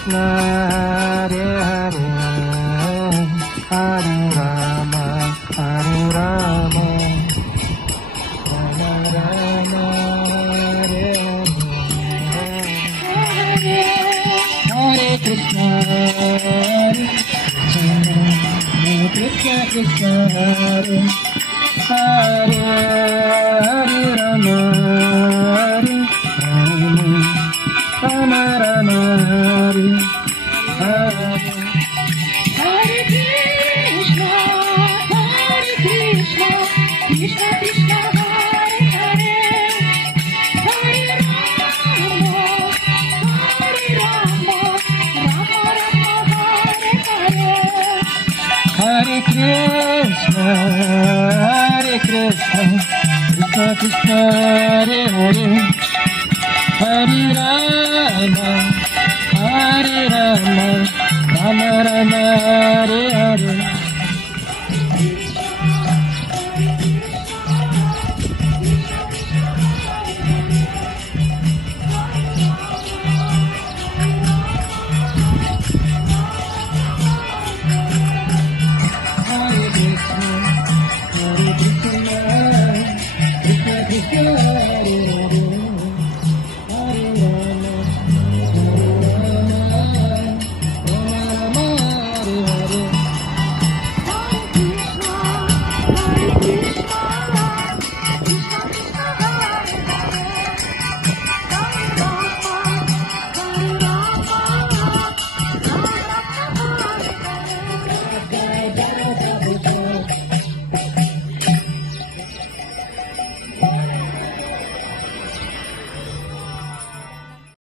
Krishna, Hare Hare, Hare Rama, Hare Rama, Rama Rama, Hare Hare, Hare Krishna, Hare Krishna, Krishna Hare Hare, Hare Rama, Rama Rama, Hare Hare. Hare Krishna, Krishna Krishna, Hare Hare, Hare Rama, Rama Rama, Hare Hare. Hare Krishna, Krishna Krishna, Hare Hare, Hare Rama, Rama Rama, Hare Hare.